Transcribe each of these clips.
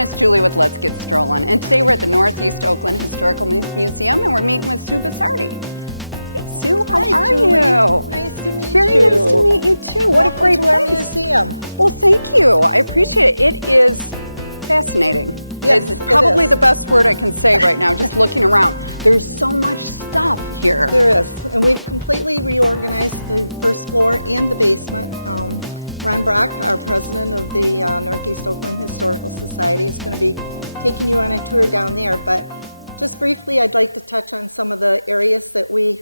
everyone, it's Julie with Let's Get Strollin', and today we're at the Northeast Oakland Historical Museum, and we're meeting with Sue Basardi. Hey Sue, how are Julie. you? Nice to meet you. Very nice to meet you too. What a great to our place. museum. Well, thank you. I appreciate it. It is fascinating. Yes, it's probably it is. the best word I can say right now, just looking around. There's so much stuff here. There is, and we've completely reorganized the first floor and the basement. Ron Brock, our president of the Northeast Oakland Historical Society, is going to be taking you on a tour down there. But just briefly, I'd like to touch on some of the areas that we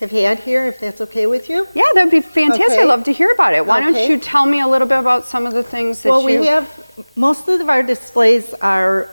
have had here, if that's okay with you. Yeah, that'd be fantastic. Okay. I'd love to hear about it. Why don't Okay. you tell me a little bit about some of the things that Well, we have, most of our displays are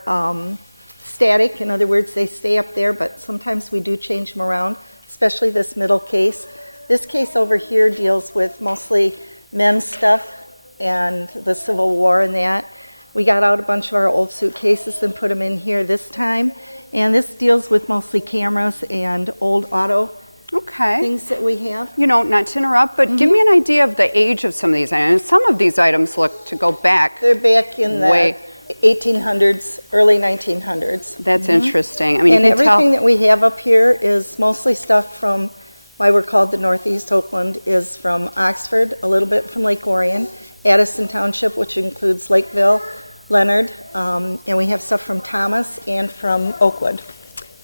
static. In other words, they stay up there, but sometimes we do change them around, especially this middle case. This case over here deals with mostly men's stuff and the Civil War and that. We got out a bunch of our old suitcases and put them in here this time. And this deals with mostly cameras and old auto things that we have. You know, not to interrupt, but give me an idea of the age of some of these items. Some of these items look to go back. They're back in the 1800s, early 1900s. That's interesting. I mean, And you can everything tell. that we have up here is mostly stuff from, why we're called the Northeast Oakland, is from Oxford, a little bit from Lake Orion, Addison Township, which includes Lakeville, Leonard, and we have stuff from Thomas and from Oakwood.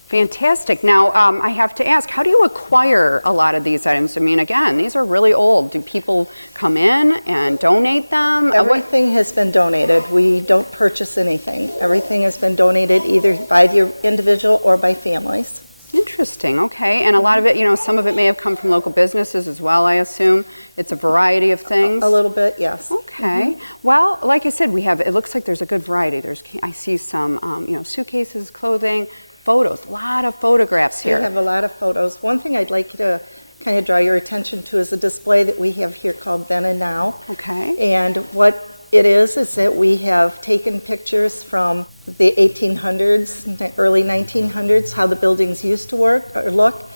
Fantastic. Now, I have to ask, how do you acquire a lot of these items? I mean, again, these are really old. Do people come in and donate them? Everything has been donated. We don't purchase anything. Everything has been donated either by the individual or by families. Interesting. Okay. And a lot of it, you know, some of it may have come from local businesses as well, I assume. It's a variety of things. A little bit, yes. Okay. Well, like I said, we have, it looks like there's a good variety. I see some, you know, suitcases, clothing, photos, a lot of photographs here. We have a lot of photos. One thing I'd like you to kind of draw your attention to is a display that we have here called Then and Now. Okay. And what it is that we have taken pictures from the 1800s, the early 1900s, how the buildings used to work or look,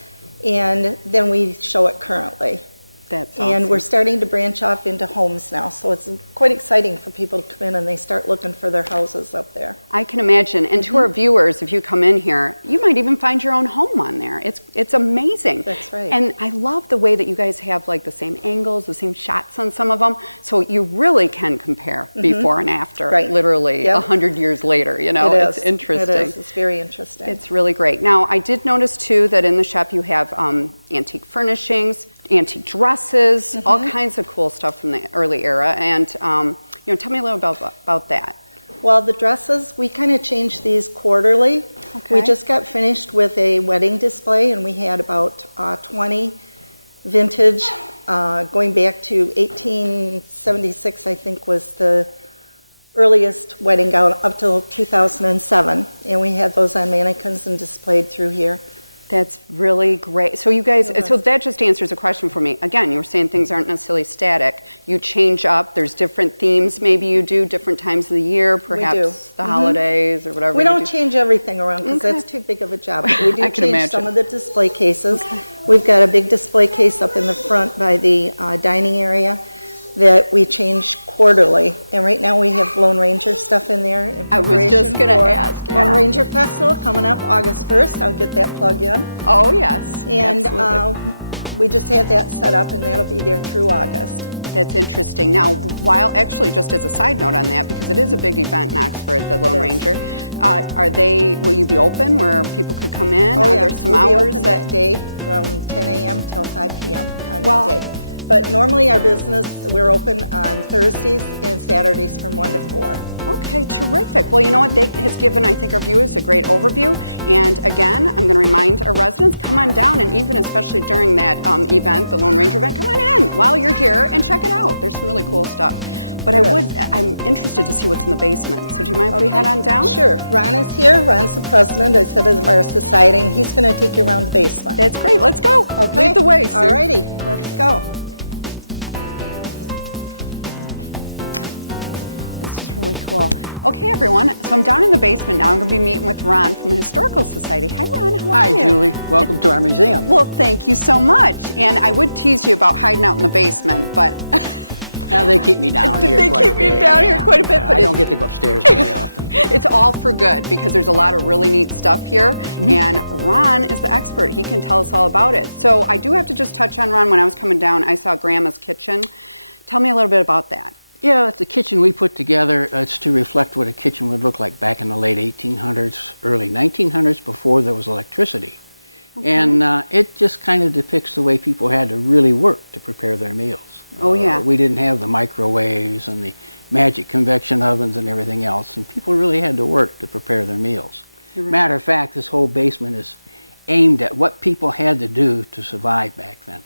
and then we show it currently. That's awesome. And we're starting to branch off into homes now, so it's quite exciting for people to come in and they start looking for their houses up there. I can imagine. And to our viewers, if you come in here, you might even find your own home on there. It's amazing. That's right. And I love the way that you guys have like the same angles, the same shots on some of them. So you really can compare before and after, Right. literally 100 years later, you know. It is. It's interesting. It is. It's very interesting. It's really great. Now, I did notice too that in the shop you have antique furnishings, antique dresses, all kinds of cool stuff from the early era. And, you know, tell me a little about that. Well, the dresses, we kind of change these quarterly. Okay. We just got finished with a wedding display, and we had about 20 vintage, going back to 1876, I think, was the earliest wedding gown up till 2007. And we had those on mannequins and displayed through here. That's really great. So you guys, so that just answers a question for me. Again, you were saying things aren't necessarily static. You change up. There's different themes maybe you do, different times of the year, perhaps the holidays or whatever. We don't change everything around because that's too big of a job. But we do change some of the display cases. We've got a big display case up in the front by the dining area that we change quarterly. And right now we have Lone Ranger stuff in there. In I was just going to ask. Lone Ranger Festival coming up August 1st. I'll get that plug in. Oh, yes. And absolutely. we just had that set up and that'll be there through August. That's interesting. Now, actually, just as a side note on that, because it is a big event in Oxford, the Lone Ranger, will you be open where people could come in? Oh, Are yeah. there some we'll hours be open that day from 10 a.m. till 5 p.m. on Well, that day. But normally our business, we're open on Thursdays and Saturdays from 1 to 4. Okay, terrific. Well, you know what? They has given, I think, our viewers a great overview. And again, I'm going to remind our residents, come on down, and even especially during that event, the Lone Ranger event, come on in while you're here and check it out. There's some really cool stuff. But I'm interested to see what's in the basement. So do you mind if we head on down? Sure. Ron is here. Ron's the president, I said, of our society, and he's going to take you around the basement. That's great. Let's go. Okay. Lead the way, Sue. All righty. Let's go. Really cool. Okay, everyone. So I'm down in the basement now. I'm going to be meeting with Ron from the Historical Society. Hi, Ron. How are you? Hi, Julie. Welcome to our museum. Well, thank you so much. And I would tease you about hiding out in the basement, but Well, they keep me down here. They keep you down here quite a bit, but I don't get to go upstairs very often. It's all for good because there's a lot of really neat stuff here, and Ron is the expert. He can tell us all about it. So I do have to just touch on, Ron, when I was coming down, I saw Grandma's Kitchen. Tell me a little bit about that. Yeah, it's a kitchen we put together. It's to reflect what a kitchen would look like back in the late 1800s, early 1900s, before there was electricity. Okay. And it just kind of depicts the way people had to really work to prepare their meals. Oh, yeah. We didn't have the microwaves and the magic convection ovens and everything else, and people really had to work to prepare their meals. Right. Matter of fact, this whole basement is aimed at what people had to do to survive back then.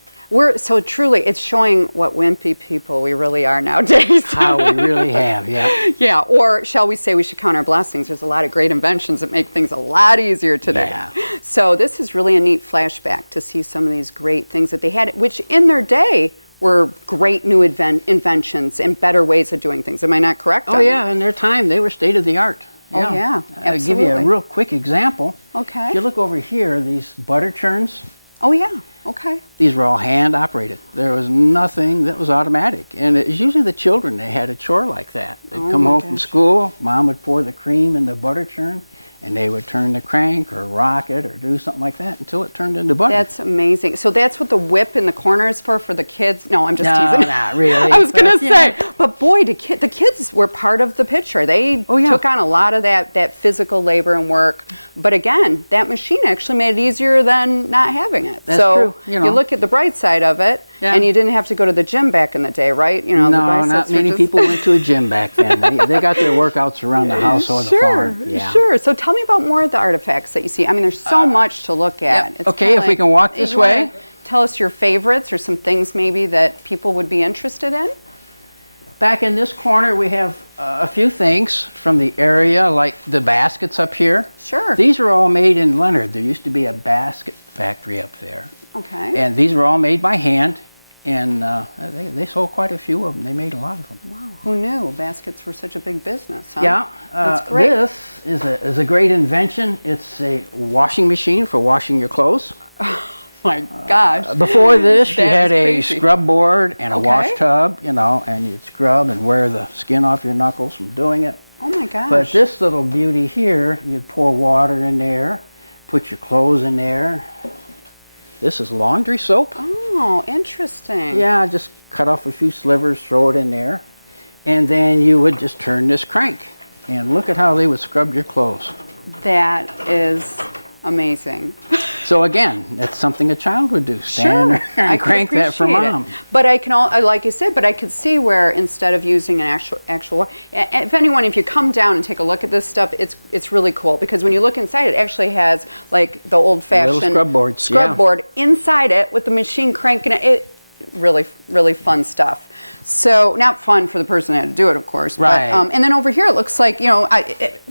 So truly, it's showing what wimpy people we really are nowadays. How we really have, yeah. Yeah, or shall we say we should count our blessings. There's a lot of great inventions that make things a lot easier today. Yeah. So this is really a neat flashback to see some of these great things that they had, which in their day were great new inventions and better ways of doing things. Am I not correct? Oh, yeah, in their time, they were state of the art. Yeah. Oh, yeah, absolutely. I'll give you a real quick example. Okay. If you look over here, these butter churns. Oh, yeah. Okay. These were all hand operated. There was nothing that was automatic. And it was usually the children that had a chore like that. They'd come home from school, Mom would pour the cream in the butter churn, and they would turn the crank or rock it or do something like that until it turned into butter. That's amazing. So that's what the whip in the corner is for the kids? No, I'm just teasing. No, not really. I was going to say, but boy, the kids were part of the picture. They took on a lot of that physical labor and work. But again, that machine actually made it easier than not having it. That's true. You look at the bright side of it, and you didn't have to go to the gym back in the day, right? You know, no, not many people went to a gym back then. They got their workouts around the house or the farm. Yeah. Sure. So tell me about more of the artifacts that you see. I mean, there's so much to look at. It's okay, if we can walk this way. Tell us your favorites or some things maybe that people would be interested in. Back in this corner, we have a few things from the area, like the baskets up here. Sure. These are all made in Leonard. There used to be a basket factory up there. Okay. And these were all made by hand, and they sold quite a few of them. They made a lot of them. Wow. Who knew baskets were such a big business, huh? Yeah. That's great. This is a great invention. It's a washing machine for washing your clothes. My gosh. Before this, you had a crazy. scrub board and a wash tub, and you'd scrub and wear the skin off your knuckles from doing it. Oh my gosh. But this little beauty here, you'd pour water in there, put your clothes in there. This is laundry soap. Oh, interesting. Yeah, just cut off a few slivers, throw it in there, and then you would just turn this crank. And look at how they would scrub your clothes. That is amazing. So again, that's something a child would do. Stand there and crank that for Mom. But I can, like you said, but I could see where instead of using an actual, if you come down and take a look at this stuff, it's really cool because when you look inside, it actually has like the old-fashioned scrub board inside it with the machine cranking it. Really, really fun stuff. So not fun for the person that had to do it, of course. Right. But, and then over here, it looks like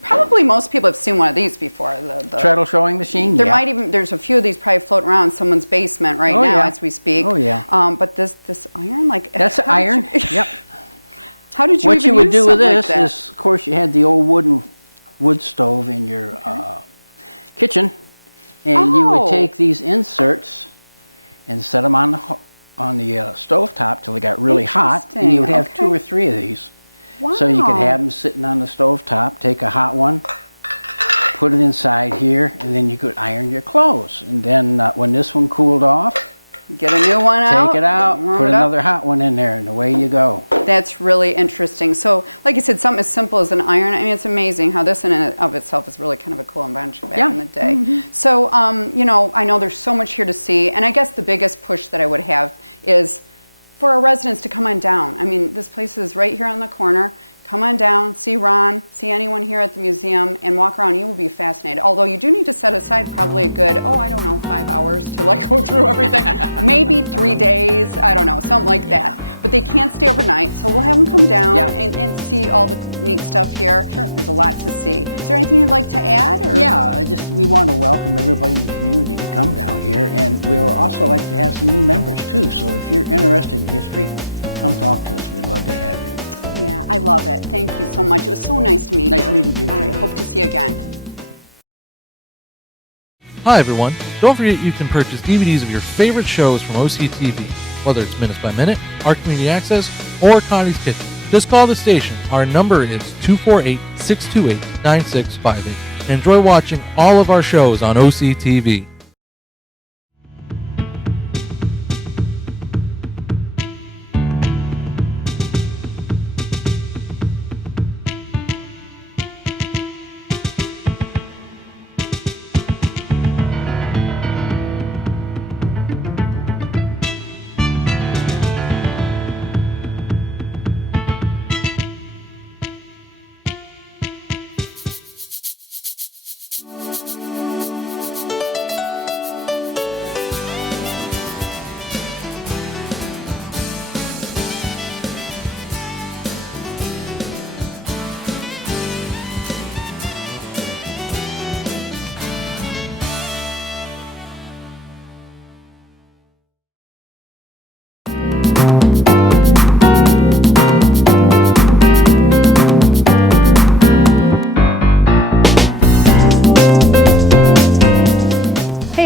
probably most people have seen one of these before. The treadle showing machine. There's a few of these probably floating around in someone's basement right now as we speak. Oh yeah. But this iron, that's iron. Yep. How did you? What even you would use do with like this is, of course, you had the old wood stove in your kitchen, and you would take these inserts and set them on the stove top till they got really hot, and you would have 2 or 3 of these. Wow. So you could have them sitting on the stove top, take a hot one, put it inside here, and then you could iron your clothes. And then when this one cooled off, get a new one out, take it out, put another hot one in there, and away you go. That's really interesting. So, like you said, something as simple as an iron. I mean, it's amazing how this in and of itself is really kind of a cool invention back in the day. Mm-hmm. So, I know there's so much here to see, and I guess the biggest push that I would have is for our residents to come on down. I mean, this place is right here on the corner. Come on down, see Ron, see anyone here at the museum, and walk around. You will be fascinated. Although you do need to set aside probably a good, 5 hours to go through everything. Maybe 3 days, I don't know, something like that. But they can't stay overnight, so we'll have them come down and see all the neat stuff here. Sure. There's a lot to see. Is there anything you'd like to add? Or? Yeah, we want to welcome everybody in the community to come down here, and we would also like to have some new members too. So if you're interested in history, come talk to us. We'd love to have you. Yeah, I love it. Thank you so much. It was so nice to meet you. Nice meeting you. All right, Judy. hope to see you again. Hi everyone. Don't forget you can purchase DVDs of your favorite shows from OCTV. whether it's Minutes by Minute, our Community Access, or Connie's Kitchen. Just call the station. Our number is 248-628-9658. And enjoy watching all of our shows on OCTV.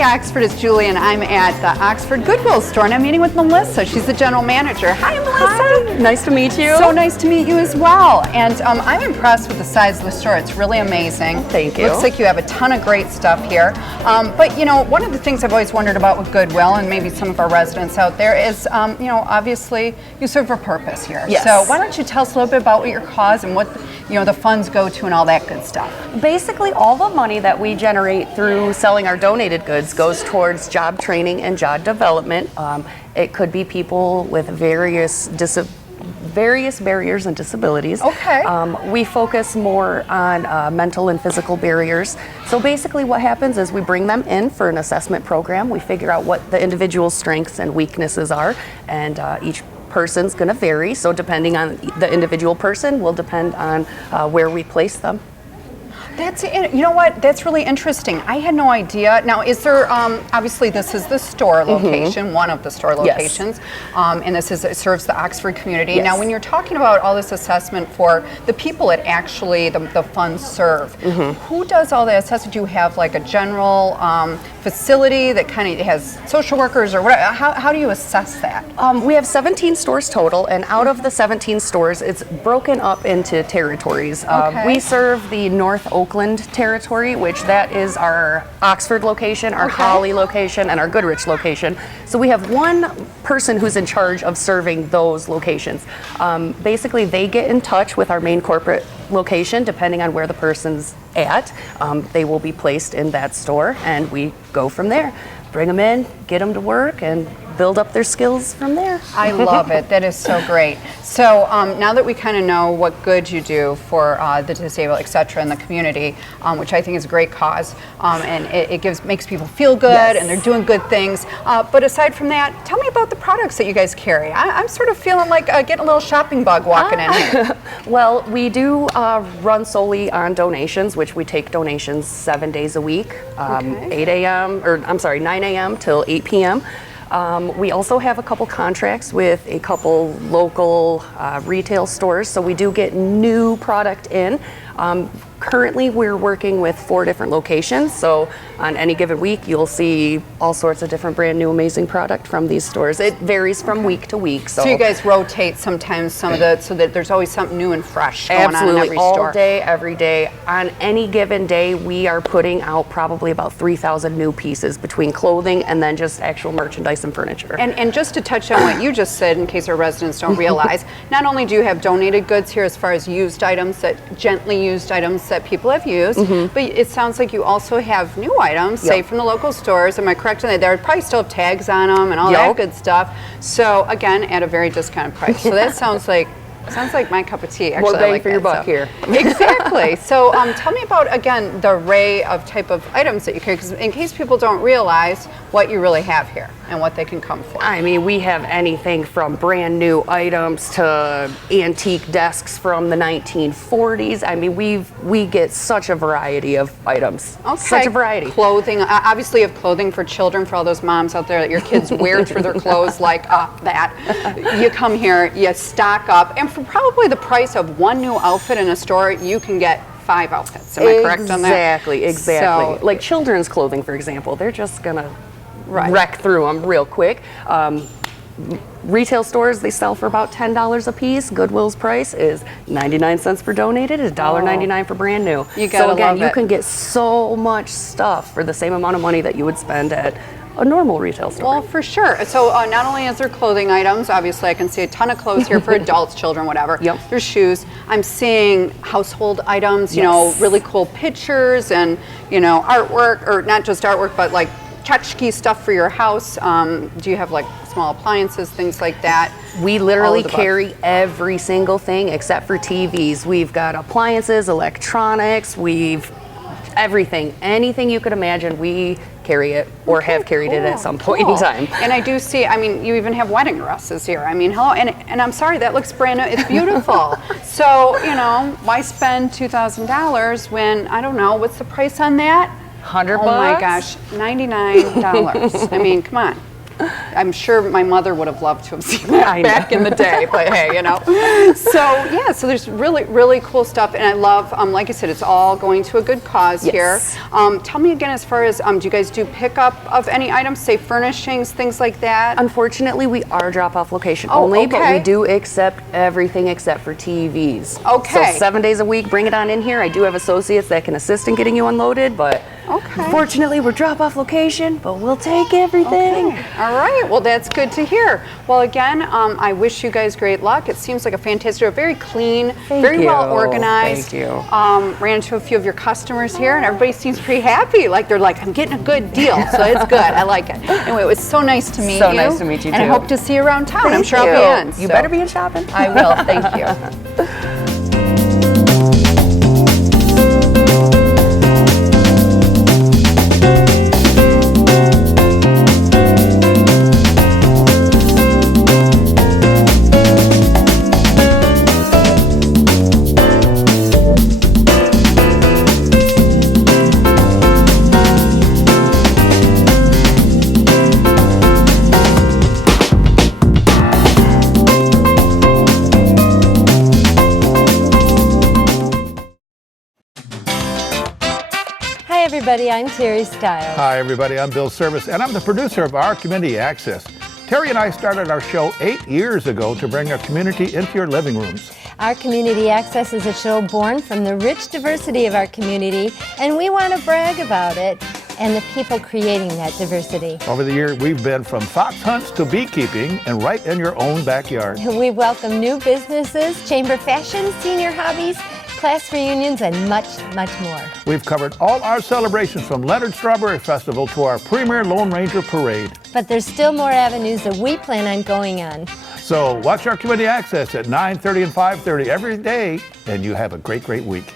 Oxford, it's Julie, and I'm at the Oxford Goodwill store, and I'm meeting with Melissa. She's the general manager. Hi, Melissa. Hi. Nice to meet you. So nice to meet you as well. And I'm impressed with the size of the store. It's really amazing. Thank you. Looks like you have a ton of great stuff here. But you know, one of the things I've always wondered about with Goodwill, and maybe some of our residents out there, is you know, obviously you serve a purpose here. Yes. So why don't you tell us a little bit about what your cause and what the funds go to and all that good stuff. Basically, all the money that we generate through selling our donated goods goes towards job training and job development. It could be people with various barriers and disabilities. Okay. We focus more on mental and physical barriers. So basically what happens is we bring them in for an assessment program. We figure out what the individual's strengths and weaknesses are, and each person's going to vary. So depending on the individual person will depend on where we place them. That's, you know what, that's really interesting. I had no idea. Now, is there, obviously this is the store location, one of the store locations, and it serves the Oxford community. Yes. Now, when you're talking about all this assessment for the people it actually, the funds serve, who does all the assessment? Do you have like a general facility that kind of has social workers or whatever? How do you assess that? We have 17 stores total, and out of the 17 stores, it's broken up into territories. We serve the North Oakland territory, which that is our Oxford location, our Holly location, and our Goodrich location. So we have one person who's in charge of serving those locations. Basically, they get in touch with our main corporate location, depending on where the person's at. They will be placed in that store, and we go from there. Bring them in, get them to work, and build up their skills from there. I love it. That is so great. So now that we kind of know what good you do for the disabled, et cetera, in the community, which I think is a great cause, and it makes people feel good, and they're doing good things. But aside from that, tell me about the products that you guys carry. I'm sort of feeling like getting a little shopping bug walking in here. Well, we do run solely on donations, which we take donations 7 days a week, 9 a.m. till 8 p.m. We also have a couple contracts with a couple local retail stores, so we do get new product in. Currently, we're working with 4 different locations, so on any given week, you'll see all sorts of different brand new amazing product from these stores. It varies from week to week. So you guys rotate sometimes some of the, so that there's always something new and fresh going on in every store. All day, every day. On any given day, we are putting out probably about 3,000 new pieces between clothing and then just actual merchandise and furniture. And just to touch on what you just said, in case our residents don't realize, not only do you have donated goods here as far as used items, gently used items that people have used, but it sounds like you also have new items, say from the local stores. Am I correct in that? They probably still have tags on them and all that good stuff. So again, at a very discounted price. So that sounds like my cup of tea. Actually, more bang for your buck here. Exactly. So tell me about, again, the array of type of items that you carry, because in case people don't realize what you really have here and what they can come for. I mean, we have anything from brand new items to antique desks from the 1940s. I mean, we get such a variety of items. Okay. Such a variety. Clothing. Obviously, you have clothing for children, for all those moms out there that your kids wear through their clothes like that. You come here, you stock up, and for probably the price of one new outfit in a store, you can get 5 outfits. Am I correct on that? Exactly. So, like children's clothing, for example, they're just gonna wreck through them real quick. Retail stores, they sell for about $10 a piece. Goodwill's price is 99 cents for donated, is $1.99 for brand new. You gotta so again, love you it. can get so much stuff for the same amount of money that you would spend at a normal retail store. Well, for sure. So not only is there clothing items, obviously I can see a ton of clothes here for adults, children, whatever. Yep. There's shoes. I'm seeing household items, you know, really cool pictures and, you know, artwork, or not just artwork, but like tchotchke stuff for your house. Do you have like small appliances, things like that? We literally carry every single thing except for TVs. We've got appliances, electronics, everything. Anything you could imagine, we carry it or have carried it at some point in time. And I do see, I mean, you even have wedding dresses here. I mean, hello, and I'm sorry, that looks brand new. It's beautiful. So, you know, why spend $2,000 when, I don't know, what's the price on that? $100. Oh my gosh, $99. I mean, come on. I'm sure my mother would have loved to have seen that back in the day, but hey, you know. So yeah, so there's really, really cool stuff, and I love, like I said, it's all going to a good cause here. Tell me again, as far as, do you guys do pickup of any items, say furnishings, things like that? Unfortunately, we are drop-off location only, but we do accept everything except for TVs. Okay. So 7 days a week, bring it on in here. I do have associates that can assist in getting you unloaded, but unfortunately, we're drop-off location, but we'll take everything. All right, well that's good to hear. Well again, I wish you guys great luck. It seems like a fantastic, very clean, very well organized. Thank you. Ran into a few of your customers here and everybody seems pretty happy. Like they're like, I'm getting a good deal, so it's good, I like it. Anyway, it was so nice to meet you. So nice to meet you too. And I hope to see you around town. I'm sure Thank I'll be in. You better be in shopping. I will, thank you. Hi everybody, I'm Terry Stiles. Hi everybody, I'm Bill Service, and I'm the producer of Our Community Access. Terry and I started our show 8 years ago to bring a community into your living rooms. Our Community Access is a show born from the rich diversity of our community, and we want to brag about it and the people creating that diversity. Over the year, we've been from fox hunts to beekeeping and right in your own backyard. We welcome new businesses, chamber fashion, senior hobbies, class reunions, and much, much more. We've covered all our celebrations from Leonard Strawberry Festival to our premier Lone Ranger Parade. But there's still more avenues that we plan on going on. So watch Our Community Access at 9:30 and 5:30 every day, and you have a great, great week.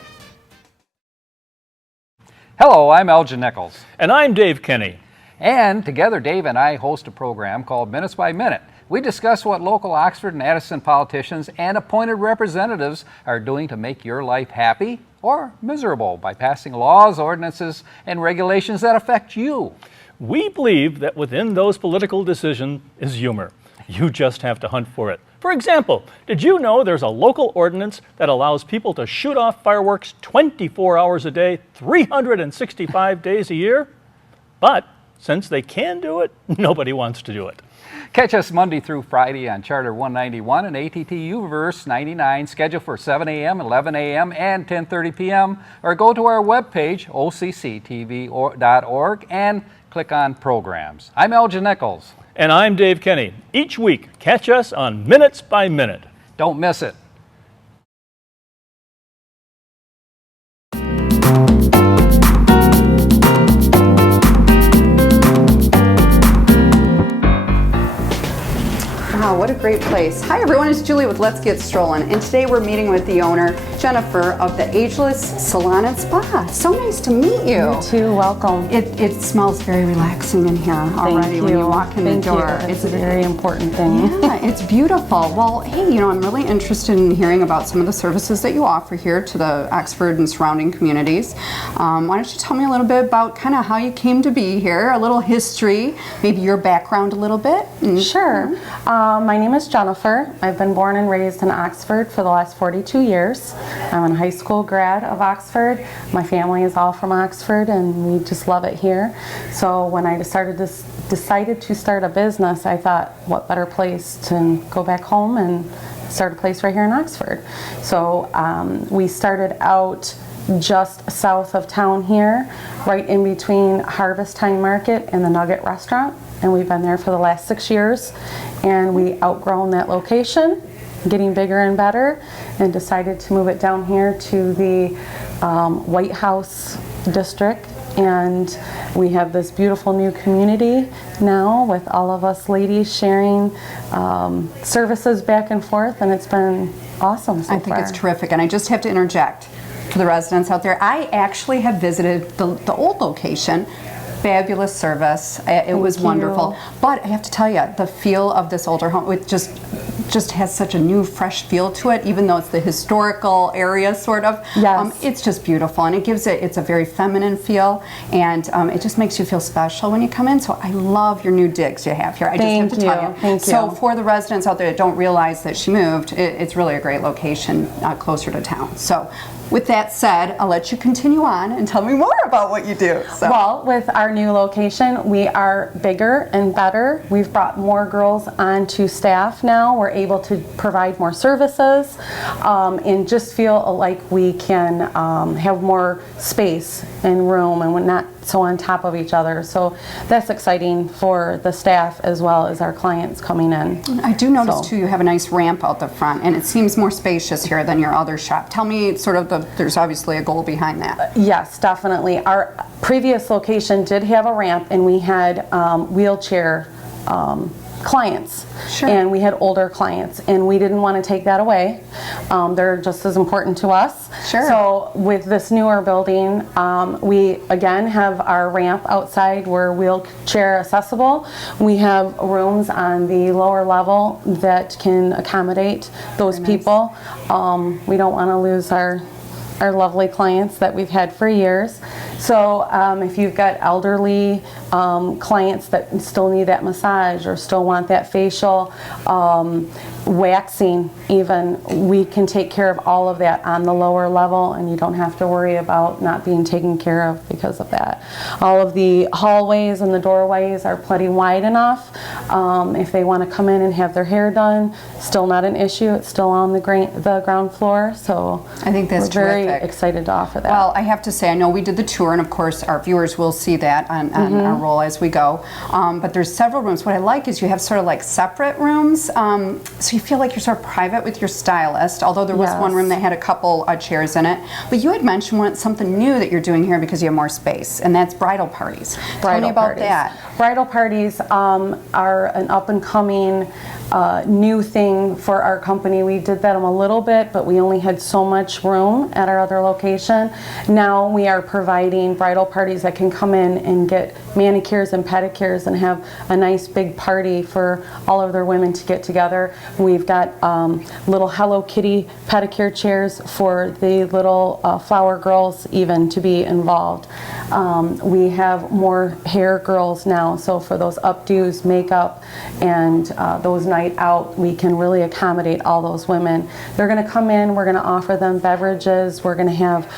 Hello, I'm Elgin Nichols. And I'm Dave Kenny. And together, Dave and I host a program called Minutes by Minute. We discuss what local Oxford and Addison politicians and appointed representatives are doing to make your life happy or miserable by passing laws, ordinances, and regulations that affect you. We believe that within those political decisions is humor. You just have to hunt for it. For example, did you know there's a local ordinance that allows people to shoot off fireworks 24 hours a day, 365 days a year? But since they can do it, nobody wants to do it. Catch us Monday through Friday on Charter 191 and ATTU Verse 99, scheduled for 7 a.m., 11 a.m., and 10:30 p.m., or go to our webpage, occtv.org, and click on Programs. I'm Elgin Nichols. And I'm Dave Kenny. Each week, catch us on Minutes by Minute. Don't miss it. Wow, what a great place. Hi everyone, it's Julie with Let's Get Strollin', and today we're meeting with the owner, Jennifer, of the Ageless Salon and Spa. So nice to meet you. You too, welcome. It smells very relaxing in here already when you walk in the door. It's a very important thing. Yeah, it's beautiful. Well, hey, you know, I'm really interested in hearing about some of the services that you offer here to the Oxford and surrounding communities. Why don't you tell me a little bit about kind of how you came to be here, a little history, maybe your background a little bit? Sure. My name name is Jennifer. I've been born and raised in Oxford for the last 42 years. I'm a high school grad of Oxford. My family is all from Oxford and we just love it here. So when I decided to start a business, I thought, what better place to go back home and start a place right here in Oxford. So we started out just south of town here, right in between Harvest Time Market and the Nugget Restaurant. And we've been there for the last 6 years. And we outgrown that location, getting bigger and better, and decided to move it down here to the White House district. And we have this beautiful new community now with all of us ladies sharing services back and forth, and it's been awesome so far. I think it's terrific, and I just have to interject for the residents out there. I actually have visited the old location. Fabulous service. It was wonderful. But I have to tell you, the feel of this older home, it just has such a new, fresh feel to it, even though it's the historical area, sort of. Yes. It's just beautiful, and it gives it's a very feminine feel, and it just makes you feel special when you come in. So I love your new digs you have here. I just have to tell you. Thank you. So for the residents out there that don't realize that she moved, it's really a great location closer to town. So with that said, I'll let you continue on and tell me more about what you do. So. Well, with our new location, we are bigger and better. We've brought more girls onto staff now. We're able to provide more services and just feel like we can have more space and room, and we're not so on top of each other. So that's exciting for the staff as well as our clients coming in. I do notice too, you have a nice ramp out the front, and it seems more spacious here than your other shop. Tell me sort of there's obviously a goal behind that. Yes, definitely. Our previous location did have a ramp, and we had wheelchair clients. Sure. And we had older clients, and we didn't want to take that away. They're just as important to us. Sure. So with this newer building, we again have our ramp outside. We're wheelchair accessible. We have rooms on the lower level that can accommodate those people. We don't want to lose our lovely clients that we've had for years. So if you've got elderly clients that still need that massage or still want that facial, waxing even, we can take care of all of that on the lower level, and you don't have to worry about not being taken care of because of that. All of the hallways and the doorways are plenty wide enough. If they want to come in and have their hair done, still not an issue. It's still on the ground floor. So I think that's we're very terrific. Excited to offer that. Well, I have to say, I know we did the tour, and of course our viewers will see that on our roll as we go. But there's several rooms. What I like is you have sort of like separate rooms, so you feel like you're sort of private with your stylist, although there was one room that had a couple chairs in it. But you had mentioned something new that you're doing here because you have more space, and that's bridal parties. Tell me about that. Bridal parties are an up-and-coming new thing for our company. We did that a little bit, but we only had so much room at our other location. Now we are providing bridal parties that can come in and get manicures and pedicures and have a nice big party for all of their women to get together. We've got little Hello Kitty pedicure chairs for the little flower girls even to be involved. We have more hair girls now, so for those updos, makeup, and those night out, we can really accommodate all those women. They're going to come in, we're going to offer them beverages, we're going to have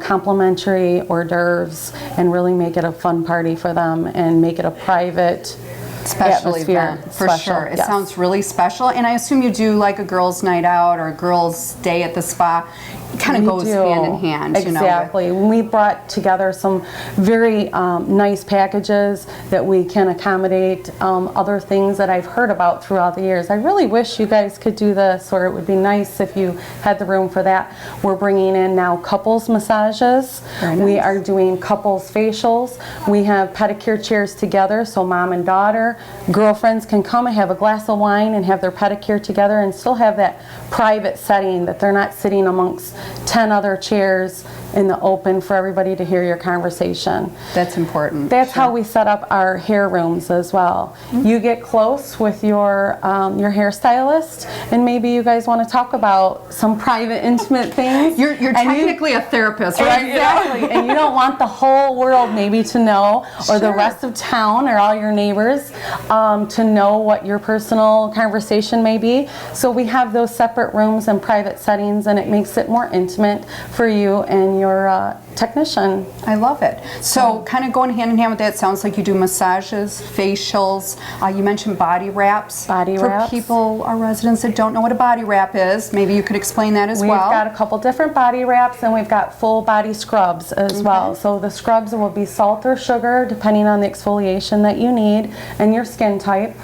complimentary hors d'oeuvres, and really make it a fun party for them and make it a private special atmosphere. event, for sure. It sounds really special, and I assume you do like a girls' night out or a girls' day at the spa. It kind of goes hand in hand. Exactly. We brought together some very nice packages that we can accommodate other things that I've heard about throughout the years. I really wish you guys could do this, or it would be nice if you had the room for that. We're bringing in now couples massages. Very nice. We are doing couples facials. We have pedicure chairs together, so mom and daughter, girlfriends can come and have a glass of wine and have their pedicure together and still have that private setting that they're not sitting amongst 10 other chairs in the open for everybody to hear your conversation. That's important. That's how we set up our hair rooms as well. You get close with your hairstylist, and maybe you guys want to talk about some private, intimate things. You're technically a therapist, right? Exactly. And you don't want the whole world maybe to know, or the rest of town, or all your neighbors to know what your personal conversation may be. So we have those separate rooms and private settings, and it makes it more intimate for you and your technician. I love it. So kind of going hand in hand with that, sounds like you do massages, facials. You mentioned body wraps. For people, our residents that don't know what a body wrap is, maybe you could explain that as well. We've got a couple different body wraps, and we've got full body scrubs as well. So the scrubs will be salt or sugar, depending on the exfoliation that you need and your skin type.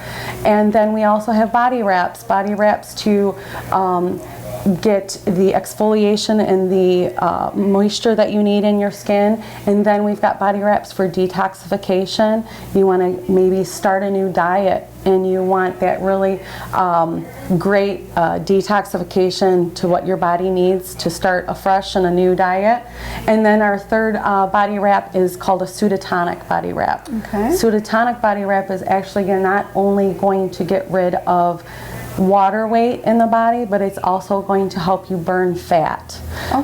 And then we also have body wraps to get the exfoliation and the moisture that you need in your skin. And then we've got body wraps for detoxification. You want to maybe start a new diet, and you want that really great detoxification to what your body needs to start a fresh and a new diet. And then our third body wrap is called a Sudotonic body wrap. Sudotonic body wrap is actually not only going to get rid of water weight in the body, but it's also going to help you burn fat.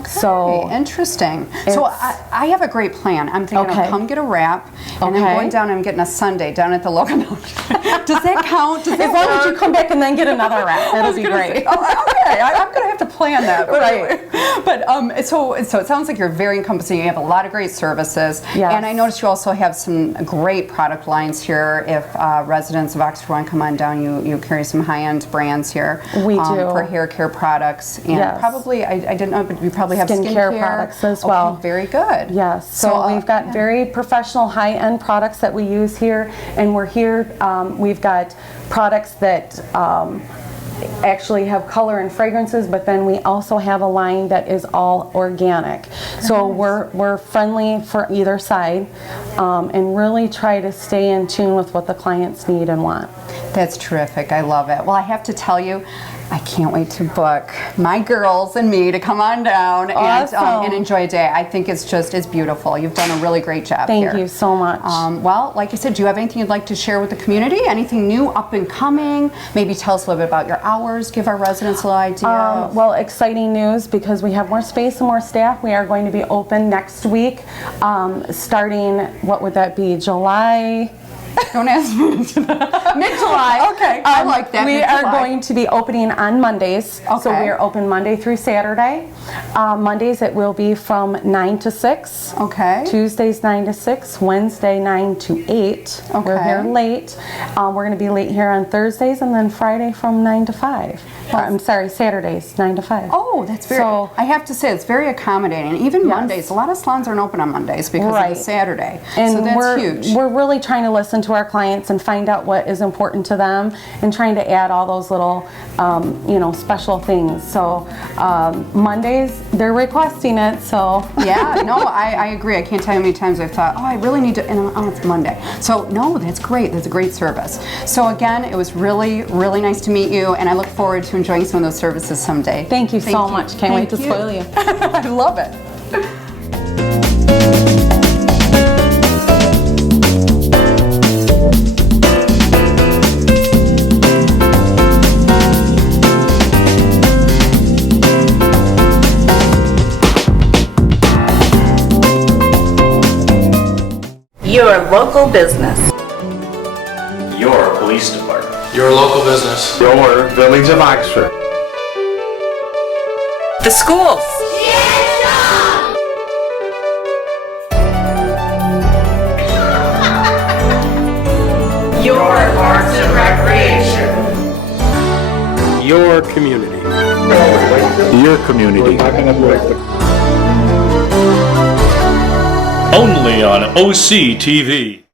So interesting. So I have a great plan. I'm thinking I'll come get a wrap, and I'm going down and I'm getting a sundae down at the local. Does that count? Does as long as you come back and then get another wrap, that'll be great. I'm going to have to plan that. But so it sounds like you're very encompassing. You have a lot of great services, and I noticed you also have some great product lines here. If residents of Oxford want to come on down, you carry some high-end brands here. We do. For hair care products, and probably, I didn't know, but you probably have skincare products as well. Very good. Yes. So we've got very professional, high-end products that we use here, and we're here. We've got products that actually have color and fragrances, but then we also have a line that is all organic. So we're friendly for either side, and really try to stay in tune with what the clients need and want. That's terrific. I love it. Well, I have to tell you, I can't wait to book my girls and me to come on down and enjoy a day. I think it's beautiful. You've done a really great job here. Thank you so much. Well, like I said, do you have anything you'd like to share with the community? Anything new, up and coming? Maybe tell us a little bit about your hours. Give our residents a little idea. Well, exciting news, because we have more space and more staff. We are going to be open next week, starting, what would that be, July? Don't ask me. Mid-July. Okay, I like that. We are going to be opening on Mondays. So we are open Monday through Saturday. Mondays it will be from 9 to 6. Tuesdays 9 to 6. Wednesday 9 to 8. We're here late. We're going to be late here on Thursdays, and then Friday from 9 to 5. I'm sorry, Saturdays 9 to 5. Oh, that's very. So I have to say, it's very accommodating. Even Mondays, a lot of salons aren't open on Mondays because of the Saturday. And so that's huge. We're really trying to listen to our clients and find out what is important to them, and trying to add all those little, special things. So Mondays, they're requesting it. So I agree. I can't tell you how many times I've thought, I really need to, and it's Monday. So no, that's great. That's a great service. So again, it was really, really nice to meet you, and I look forward to enjoying some of those services someday. Thank you so much. Can't wait to spoil you. I love it. Your local business. Your police department. Your local business. Your village of Oxford. The schools. Your parks and recreation. Your community. Your community. Only on OC TV.